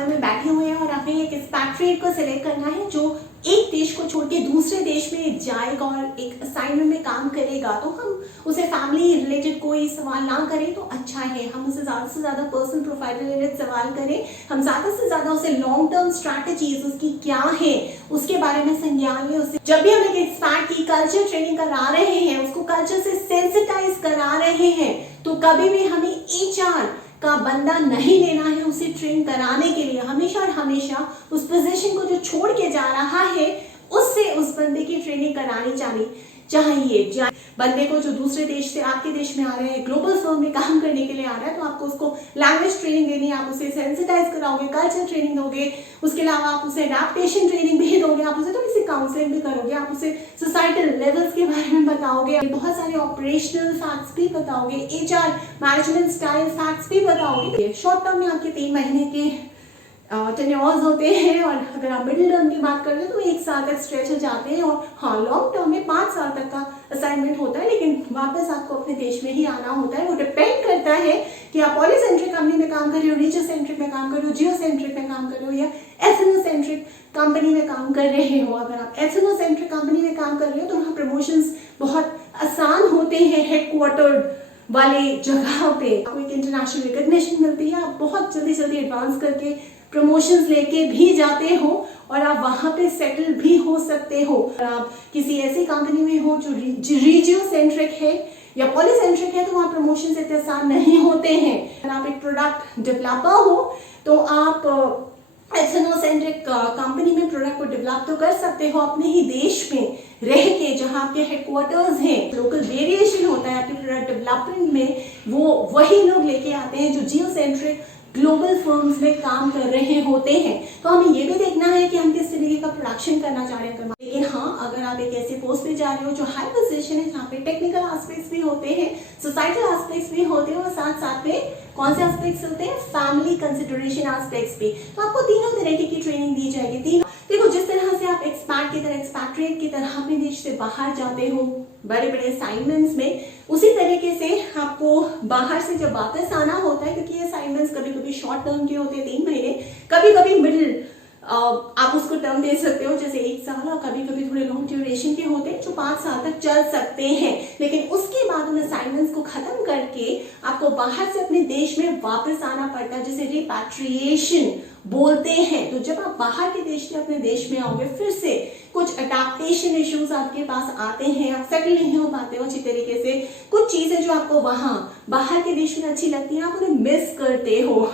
Panel में बैठे हुए हैं और हमें एक एक्सपैट्रिएट को सिलेक्ट करना है जो एक देश को छोड़ के दूसरे देश में जाएगा और एक असाइनमेंट में काम करेगा। तो हम उसे फैमिली रिलेटेड कोई सवाल ना करें तो अच्छा है, हम उसे ज़्यादा से ज़्यादा पर्सनल प्रोफाइल रिलेटेड सवाल करें, हम ज़्यादा से ज़्यादा उसे लॉन्ग टर्म स्ट्रैटेजीज उसकी क्या है उसके बारे में संज्ञान लें। उससे जब भी हम एक एक्सपर्ट की कल्चर ट्रेनिंग करा रहे हैं, उसको कल्चर से सेंसिटाइज करा रहे हैं, तो कभी भी हमें HR का बंदा नहीं लेना है उसे ट्रेन कराने के लिए। हमेशा और हमेशा उस पोजीशन को जो छोड़ के जा रहा है उससे उस बंदे की ट्रेनिंग करानी चाहिए। बंदे को जो दूसरे देश से आपके देश में आ रहे हैं, ग्लोबल फर्म में काम करने के लिए आ रहा है, तो आपको उसको लैंग्वेज ट्रेनिंग देनी है, आप उसे सेंसिटाइज कराओगे, कल्चर ट्रेनिंग दोगे, उसके अलावा आप उसे अडैप्टेशन ट्रेनिंग भी दोगे, आप उसे थोड़ी सी काउंसलिंग भी करोगे, आप उसे सोसाइटल लेवल्स के बारे में बताओगे, बहुत सारे ऑपरेशनल फैक्ट्स भी बताओगे, HR मैनेजमेंट स्टाइल फैक्ट्स भी बताओगे। शॉर्ट टर्म में आपके 3 महीने के टेन्योर्स होते हैं और अगर आप मिडिल टर्म की बात कर रहे हो तो 1 साल तक स्ट्रेच हो जाते हैं और हाँ लॉन्ग टर्म में 5 साल तक का असाइनमेंट होता है, लेकिन वापस आपको अपने देश में ही आना होता है। वो डिपेंड करता है कि आप पॉलीसेंट्रिक कंपनी में काम कर रहे हो, रीजन सेंट्रिक में काम कर रहे हो, जियो सेंट्रिक में काम कर रहे हो या एथनोसेंट्रिक कंपनी में काम कर रहे हो। अगर आप एथनोसेंट्रिक कंपनी में काम कर रहे हो तो वहाँ प्रमोशंस बहुत आसान होते हैं, हेडक्वार्टर्ड वाले जगह पे आपको एक इंटरनेशनल रिकॉग्निशन मिलती है, आप बहुत जल्दी एडवांस करके प्रमोशंस लेके भी जाते हो और आप वहां पे सेटल भी हो सकते हो। आप किसी ऐसी कंपनी में हो जो रीजियो सेंट्रिक है या पॉलीसेंट्रिक है तो वहाँ प्रमोशंस इतने आसान नहीं होते हैं। अगर आप एक प्रोडक्ट डेवलपर हो तो आप एथनोसेंट्रिक कंपनी में प्रोडक्ट को डेवलप तो कर सकते हो अपने ही देश में रह के जहाँ आपके हेडक्वार्टर्स हैं। लोकल वेरिएशन होता है आपके प्रोडक्ट डेवलपमेंट में, वो वही लोग लेके आते हैं जो जियो सेंट्रिक ग्लोबल फर्म्स में काम कर रहे होते हैं। तो हमें ये भी देखना है कि हम किस तरीके का प्रोडक्शन करना चाह रहे हैं। लेकिन हाँ, अगर आप एक ऐसे पोस्ट पे जा रहे हो जो हाई पोजीशन है जहाँ पे टेक्निकल एस्पेक्ट्स भी होते हैं, सोसाइटल एस्पेक्ट्स भी होते हैं और साथ साथ में कौन से एस्पेक्ट्स होते हैं, फैमिली कंसिडरेशन एस्पेक्ट्स भी, तो आपको तीनों तरीके की ट्रेनिंग दी जाएगी। देखो, जिस तरह से आप एक्सपैट की तरह, एक्सपैट्रिएट की तरह अपने देश से बाहर जाते हो बड़े बड़े असाइनमेंट्स में, उसी तरीके से आपको बाहर से जब वापस आना होता है, क्योंकि ये असाइनमेंट्स कभी कभी शॉर्ट टर्म के होते हैं 3 महीने, कभी कभी मिडिल आप उसको टर्म दे सकते हो जैसे 1 साल, और कभी कभी थोड़े लॉन्ग ड्यूरेशन के होते हैं जो 5 साल तक चल सकते हैं। लेकिन उसके बाद उन असाइनमेंट्स को खत्म करके आपको बाहर से अपने देश में वापस आना पड़ता है, जिसे रिपैट्रिएशन बोलते हैं। तो जब आप बाहर के देश से अपने देश में आओगे, फिर से कुछ अडैप्टेशन इश्यूज आपके पास आते हैं, आप सेटल नहीं हो पाते हो अच्छी तरीके से, कुछ चीजें जो आपको वहां बाहर के देश में अच्छी लगती है आप उन्हें मिस करते हो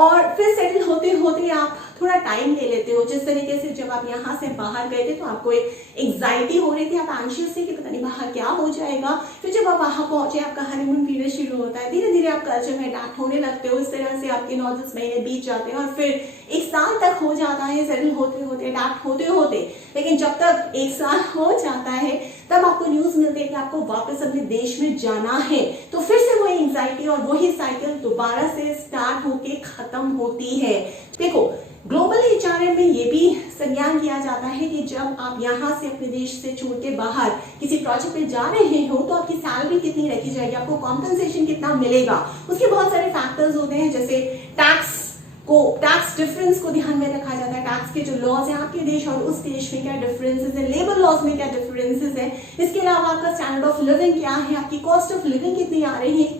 और फिर सेटल होते होते आप थोड़ा टाइम ले लेते हो। जिस तरीके से जब आप यहाँ से बाहर गए थे तो आपको एक एंग्जाइटी हो रही थी, आप एंशियस थे कि पता नहीं बाहर क्या हो जाएगा। फिर जब आप वहां पहुंचे, आपका हनीमून पीरियड शुरू होता है, धीरे धीरे आप कल्चर में अडैप्ट होने लगते हो। इस तरह से आपके 9-10 महीने बीत जाते हैं और फिर 1 साल तक हो जाता है सेटल होते होते, अडैप्ट होते होते। लेकिन जब तक 1 साल हो जाता है तब आपको न्यूज मिलती है कि आपको वापस अपने देश में जाना है, तो फिर से वही एंग्जाइटी और वही साइकिल दोबारा से स्टार्ट होके खत्म होती है। देखो, ग्लोबल HRM में ये भी संज्ञान किया जाता है कि जब आप यहाँ से अपने देश से छोड़ के बाहर किसी प्रोजेक्ट पे जा रहे हो तो आपकी सैलरी कितनी रखी जाएगी, आपको कॉम्पनसेशन कितना मिलेगा, उसके बहुत सारे फैक्टर्स होते हैं। जैसे टैक्स डिफरेंस को ध्यान में रखा जाता है, टैक्स के जो लॉज हैं आपके देश और उस देश में क्या डिफरेंसेस है, लेबर लॉज में क्या डिफरेंसेस है, इसके अलावा आपका स्टैंडर्ड ऑफ लिविंग क्या है, आपकी कॉस्ट ऑफ लिविंग कितनी आ रही है,